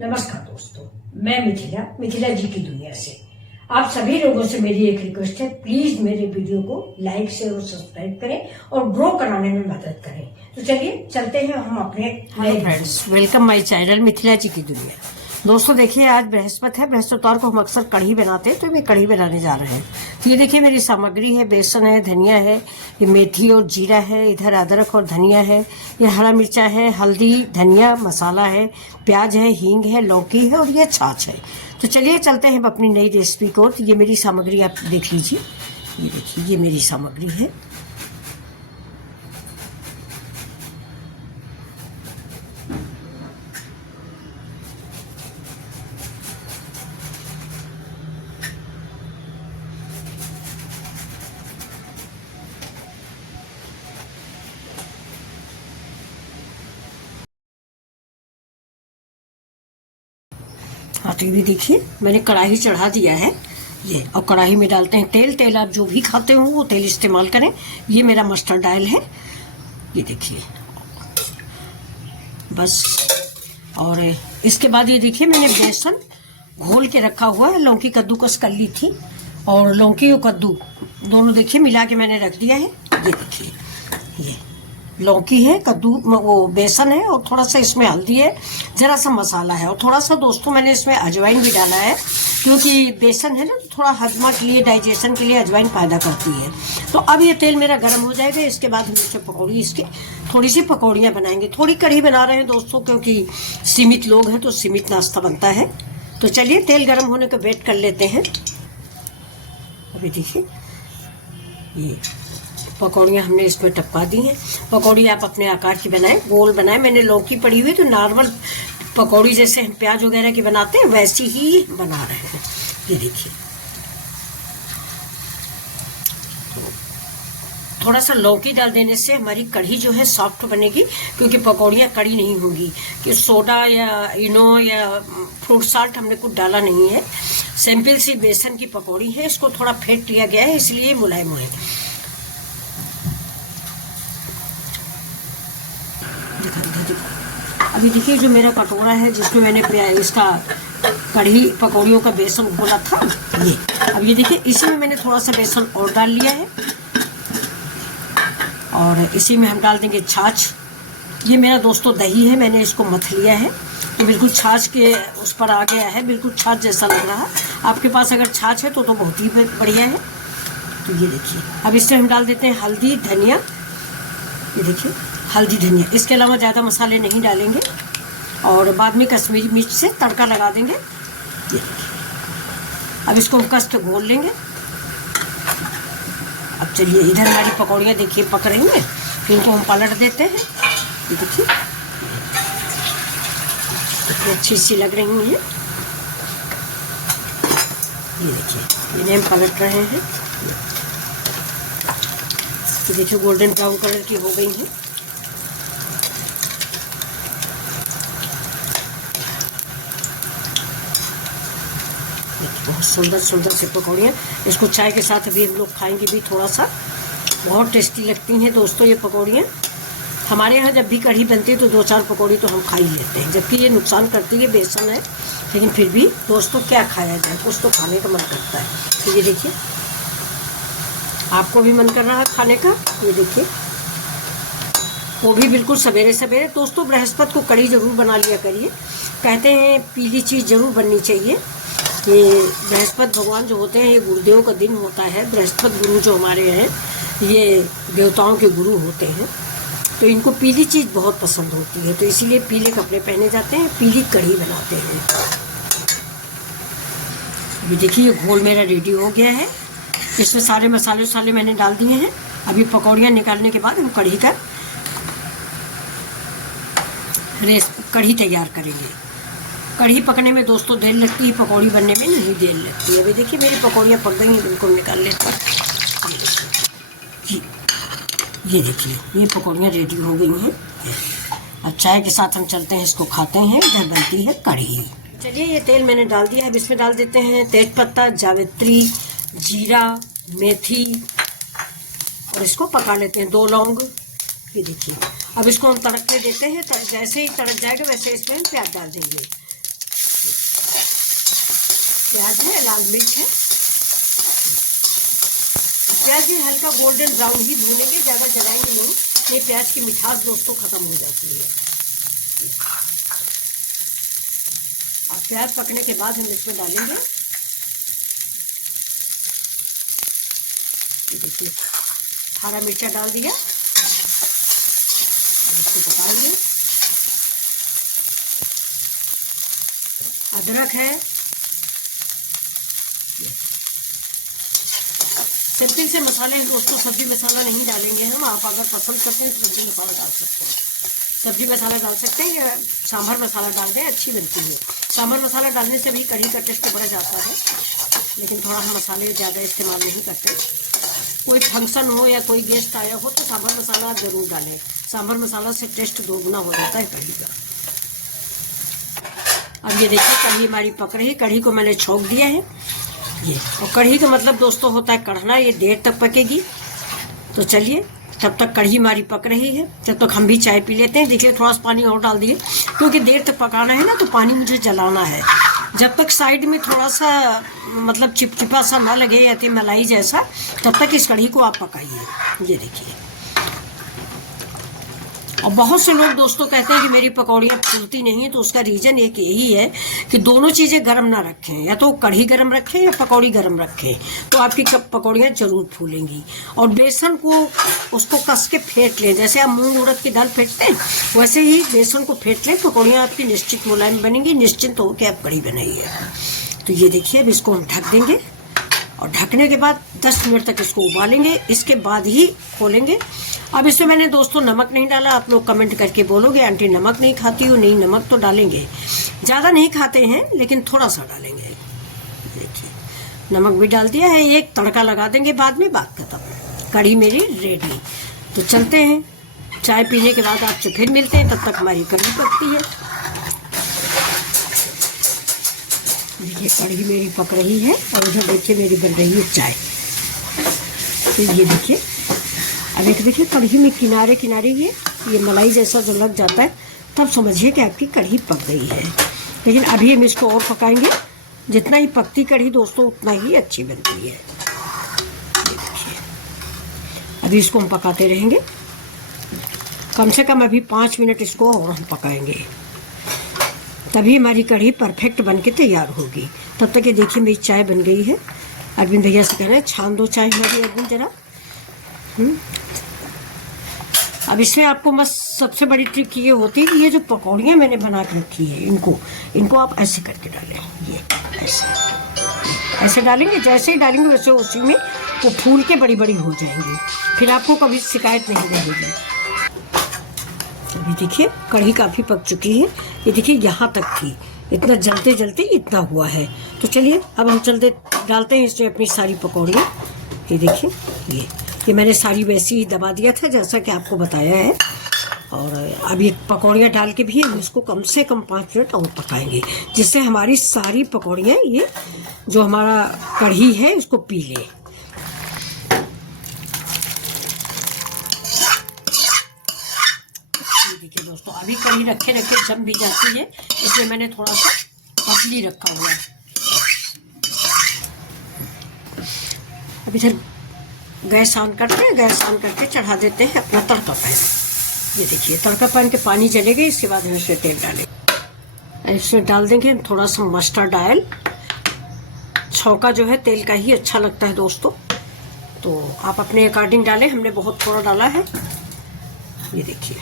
नमस्कार दोस्तों, मैं मिथिला जी की दुनिया से। आप सभी लोगों से मेरी एक रिक्वेस्ट है, प्लीज मेरे वीडियो को लाइक शेयर और सब्सक्राइब करें और ग्रो कराने में मदद करें। तो चलिए चलते हैं हम अपने hello friends, welcome my channel Mithila ji की दुनिया। दोस्तों देखिए, आज बृहस्पति है। बृहस्पतिवार को हम अक्सर कढ़ी बनाते हैं, तो मैं कढ़ी बनाने जा रहे हैं। तो ये देखिए मेरी सामग्री है, बेसन है, धनिया है, ये मेथी और जीरा है, इधर अदरक और धनिया है, ये हरा मिर्चा है, हल्दी, धनिया मसाला है, प्याज है, हींग है, लौकी है और ये छाछ है। तो चलिए चलते हैं अपनी नई रेसिपी को। तो ये मेरी सामग्री आप देख लीजिए, ये देखिए ये मेरी सामग्री है। हाँ, तो ये देखिए मैंने कढ़ाई चढ़ा दिया है ये, और कढ़ाई में डालते हैं तेल। आप जो भी खाते हो वो तेल इस्तेमाल करें। ये मेरा मस्टर्ड ऑयल है, ये देखिए बस। और इसके बाद ये देखिए मैंने बेसन घोल के रखा हुआ है, लौकी कद्दूकस कर ली थी, और लौकी और कद्दू दोनों देखिए मिला के मैंने रख दिया है। ये देखिए ये लौकी है, कद्दू, वो बेसन है, और थोड़ा सा इसमें हल्दी है, जरा सा मसाला है, और थोड़ा सा दोस्तों मैंने इसमें अजवाइन भी डाला है, क्योंकि बेसन है ना, थोड़ा हजमा के लिए, डाइजेशन के लिए अजवाइन फायदा करती है। तो अब ये तेल मेरा गर्म हो जाएगा। इसके बाद हम इससे पकौड़ी, इसके थोड़ी सी पकौड़ियाँ बनाएंगे। थोड़ी कढ़ी बना रहे हैं दोस्तों, क्योंकि सीमित लोग हैं तो सीमित नाश्ता बनता है। तो चलिए तेल गर्म होने का वेट कर लेते हैं। अभी देखिए ये पकौड़ियाँ हमने इसमें टपका दी हैं। पकौड़ी आप अपने आकार की बनाएं, गोल बनाएं। मैंने लौकी पड़ी हुई तो नॉर्मल पकौड़ी जैसे हम प्याज वगैरह की बनाते हैं वैसी ही बना रहे हैं। ये देखिए थोड़ा सा लौकी डाल देने से हमारी कढ़ी जो है सॉफ्ट बनेगी, क्योंकि पकौड़ियाँ कड़ी नहीं होंगी। कि सोडा या इनो या फ्रूट साल्ट हमने कुछ डाला नहीं है। सिंपल सी बेसन की पकौड़ी है, इसको थोड़ा फेंट लिया गया है इसलिए मुलायम है। अभी देखिए जो मेरा कटोरा है जिसमें मैंने इसका कढ़ी पकौड़ियों का बेसन घोला था, ये अब ये देखिए इसी में मैंने थोड़ा सा बेसन और डाल लिया है, और इसी में हम डाल देंगे छाछ। ये मेरा दोस्तों दही है, मैंने इसको मथ लिया है, तो बिल्कुल छाछ के उस पर आ गया है, बिल्कुल छाछ जैसा लग रहा है। आपके पास अगर छाछ है तो बहुत ही बढ़िया है। तो ये देखिए अब इसमें हम डाल देते हैं हल्दी, धनिया, ये देखिए हल्दी, धनिया। इसके अलावा ज़्यादा मसाले नहीं डालेंगे, और बाद में कश्मीरी मिर्च से तड़का लगा देंगे। ये देखिए अब इसको हम कष्ट घोल लेंगे। अब चलिए इधर हमारी पकौड़ियाँ देखिए पक रही हैं, फिर इनको हम पलट देते हैं। ये देखिए कितनी अच्छी सी लग रही हैं। ये देखिए इन्हें हम पलट रहे हैं। ये देखिए गोल्डन ब्राउन कलर की हो गई हैं। बहुत सुंदर सुंदर से पकौड़ियाँ, इसको चाय के साथ अभी हम लोग खाएंगे भी थोड़ा सा। बहुत टेस्टी लगती हैं दोस्तों ये पकौड़ियाँ। हमारे यहाँ जब भी कढ़ी बनती है तो 2-4 पकौड़ी तो हम खा ही लेते हैं, जबकि ये नुकसान करती है, बेसन है, लेकिन फिर भी दोस्तों क्या खाया जाए, कुछ तो खाने का मन करता है। तो ये देखिए आपको भी मन कर रहा है खाने का। ये देखिए वो भी बिल्कुल सवेरे सवेरे। दोस्तों बृहस्पति को कढ़ी ज़रूर बना लिया करिए। कहते हैं पीली चीज़ ज़रूर बननी चाहिए। ये बृहस्पति भगवान जो होते हैं, ये गुरुदेव का दिन होता है। बृहस्पति गुरु जो हमारे हैं, ये देवताओं के गुरु होते हैं, तो इनको पीली चीज़ बहुत पसंद होती है, तो इसीलिए पीले कपड़े पहने जाते हैं, पीली कढ़ी बनाते हैं। अभी देखिए ये घोल मेरा रेडी हो गया है। इसमें सारे मसाले मैंने डाल दिए हैं। अभी पकौड़ियाँ निकालने के बाद हम कढ़ी का कढ़ी तैयार करेंगे। कढ़ी पकने में दोस्तों देर लगती है, पकौड़ी बनने में नहीं देर लगती है। अभी देखिए मेरी पकौड़ियाँ पक गई हैं, बिल्कुल निकाल लेते हैं। ये देखिए ये पकौड़ियाँ रेडी हो गई हैं। अब चाय के साथ हम चलते हैं, इसको खाते हैं। इधर बनती है कढ़ी। चलिए ये तेल मैंने डाल दिया है, अब इसमें डाल देते हैं तेजपत्ता, जावित्री, जीरा, मेथी, और इसको पका लेते हैं। 2 लौंग। ये देखिए अब इसको हम तड़कने देते हैं। जैसे ही तड़क जाएगा वैसे इसमें हम प्याज डाल देंगे। प्याज है, लाल मिर्च है। प्याज भी हल्का गोल्डन ब्राउन ही भूनेंगे, ज़्यादा जलाएंगे नहीं, ये प्याज की मिठास दोस्तों खत्म हो जाती है। और प्याज पकने के बाद हम इसमें डालेंगे, देखिए हरा मिर्चा डाल दिया, इसको पकाएंगे। अदरक है, सिंपल से मसाले हैं दोस्तों, सब्जी मसाला नहीं डालेंगे हम। आप अगर पसंद करते हैं तो सब्जी मसाला डाल सकते हैं, सब्जी मसाला डाल सकते हैं या सांभर मसाला डाल दें, अच्छी बनती है। सांभर मसाला डालने से भी कढ़ी का टेस्ट बढ़ जाता है, लेकिन थोड़ा हम मसाले ज़्यादा इस्तेमाल नहीं करते। कोई फंक्शन हो या कोई गेस्ट आया हो तो सांभर मसाला आप ज़रूर डालें, सांभर मसाला से टेस्ट दोगुना हो जाता है कढ़ी का। अब ये देखिए कढ़ी हमारी पक रही, कढ़ी को मैंने छौंक दिया है ये। और कढ़ी का मतलब दोस्तों होता है कढ़ना, ये देर तक पकेगी। तो चलिए तब तक कढ़ी हमारी पक रही है, जब तक हम भी चाय पी लेते हैं। देखिए थोड़ा सा पानी और डाल दिए, क्योंकि देर तक पकाना है ना, तो पानी मुझे जलाना है। जब तक साइड में थोड़ा सा मतलब चिपचिपा सा ना लगे या मलाई जैसा, तब तक इस कढ़ी को आप पकाइए। ये देखिए, और बहुत से लोग दोस्तों कहते हैं कि मेरी पकौड़ियाँ फूलती नहीं है, तो उसका रीज़न एक यही है कि दोनों चीज़ें गर्म ना रखें, या तो कढ़ी गर्म रखें या पकौड़ी गर्म रखें, तो आपकी पकौड़ियाँ जरूर फूलेंगी। और बेसन को उसको कस के फेंट लें, जैसे आप मूंग उड़द की दाल फेंटते हैं वैसे ही बेसन को फेंट लें, पकौड़ियाँ आपकी निश्चित मुलायम बनेंगी, निश्चिंत हो के आप कढ़ी बनाइए। तो ये देखिए अब इसको हम ढक देंगे, और ढकने के बाद 10 मिनट तक इसको उबालेंगे, इसके बाद ही खोलेंगे। अब इसमें मैंने दोस्तों नमक नहीं डाला। आप लोग कमेंट करके बोलोगे आंटी नमक नहीं खाती हो, नहीं नमक तो डालेंगे, ज़्यादा नहीं खाते हैं लेकिन थोड़ा सा डालेंगे। देखिए नमक भी डाल दिया है, एक तड़का लगा देंगे बाद में, बात खत्म। कढ़ी मेरी रेडी। तो चलते हैं, चाय पीने के बाद आपसे फिर मिलते हैं, तब तक हमारी कढ़ी पकती है। देखिए कढ़ी मेरी पक रही है, और इधर देखिए मेरी बन रही है चाय। तो ये देखिए अब एक देखिए कढ़ी में किनारे किनारे ये मलाई जैसा जो लग जाता है, तब समझिए कि आपकी कढ़ी पक गई है। लेकिन अभी हम इसको और पकाएंगे, जितना ही पकती कढ़ी दोस्तों उतना ही अच्छी बनती है। देखिए अभी इसको हम पकाते रहेंगे, कम से कम अभी 5 मिनट इसको और हम पकाएंगे, तभी हमारी कढ़ी परफेक्ट बन के तैयार होगी। तब तक ये देखिए मेरी चाय बन गई है। अरविंद भैया से कह रहे हैं छान दो चाय हमारी, अरविंद जरा। अब इसमें आपको बस सबसे बड़ी ट्रिक ये होती है कि ये जो पकौड़ियाँ मैंने बना के रखी है, इनको आप ऐसे करके डालें। ये ऐसे डालेंगे, जैसे ही डालेंगे वैसे उसी में वो फूल के बड़ी बड़ी हो जाएंगी, फिर आपको कभी शिकायत नहीं रहेगी। अभी देखिए कढ़ी काफ़ी पक चुकी है, ये देखिए यहाँ तक थी, इतना जलते जलते इतना हुआ है। तो चलिए अब हम चलते डालते हैं इसमें अपनी सारी पकौड़ियाँ। ये देखिए ये मैंने सारी वैसी ही दबा दिया था जैसा कि आपको बताया है। और अब ये पकौड़ियाँ डाल के भी हम इसको कम से कम 5 मिनट और पकाएंगे, जिससे हमारी सारी पकौड़ियाँ ये जो हमारा कढ़ी है इसको पी ले। देखिए दोस्तों अभी कढ़ी रखे रखे जम भी जाती है, इसलिए मैंने थोड़ा सा पतली रखा हुआ है। अब इधर गैस ऑन करते हैं, गैस ऑन करके चढ़ा देते हैं अपना तड़का पैन। ये देखिए तड़का पैन के पानी जलेगा, इसके बाद हम इसमें तेल डालेंगे। इसमें डाल देंगे थोड़ा सा मस्टर्ड ऑयल, छौंका जो है तेल का ही अच्छा लगता है दोस्तों, तो आप अपने अकॉर्डिंग डालें, हमने बहुत थोड़ा डाला है। ये देखिए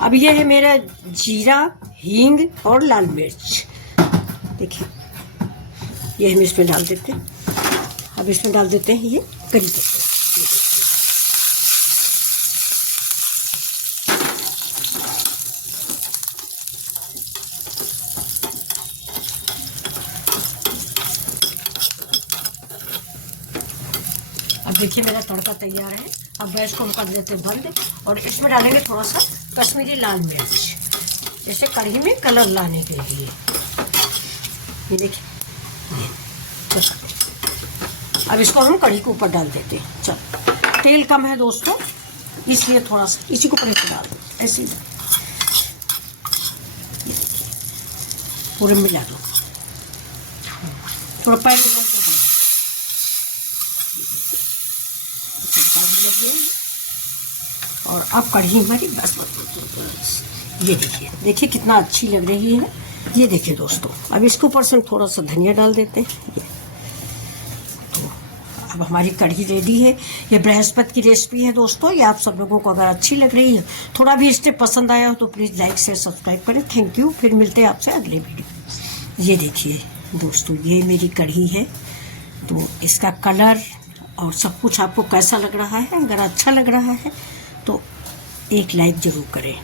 अब ये है मेरा जीरा, हींग और लाल मिर्च। देखिए ये हम इसमें डाल देते हैं। अब इसमें डाल देते हैं ये करी पत्ता। अब देखिए मेरा तड़का तैयार है। अब गैस को हम कर देते हैं बंद, और इसमें डालेंगे थोड़ा सा कश्मीरी लाल मिर्च, जैसे कढ़ी में कलर लाने के लिए। ये देखिए अब इसको हम कढ़ी के ऊपर डाल देते हैं। चलो तेल कम है दोस्तों, इसलिए थोड़ा सा इसी को ऊपर ऐसे डाल दो, ऐसे ही पूरे मिला दो। पूरा पैक और अब कढ़ी हमारी बस ये देखिए, देखिए कितना अच्छी लग रही है। ये देखिए दोस्तों, अब इसके ऊपर से हम थोड़ा सा धनिया डाल देते हैं। ये तो अब हमारी कढ़ी रेडी है। ये बृहस्पति की रेसिपी है दोस्तों। ये आप सब लोगों को अगर अच्छी लग रही है, थोड़ा भी स्टेप पसंद आया हो तो प्लीज़ लाइक शेयर सब्सक्राइब करें। Thank you. फिर मिलते हैं आपसे अगले वीडियो। ये देखिए दोस्तों, ये मेरी कढ़ी है। तो इसका कलर और सब कुछ आपको कैसा लग रहा है? अगर अच्छा लग रहा है तो एक लाइक ज़रूर करें।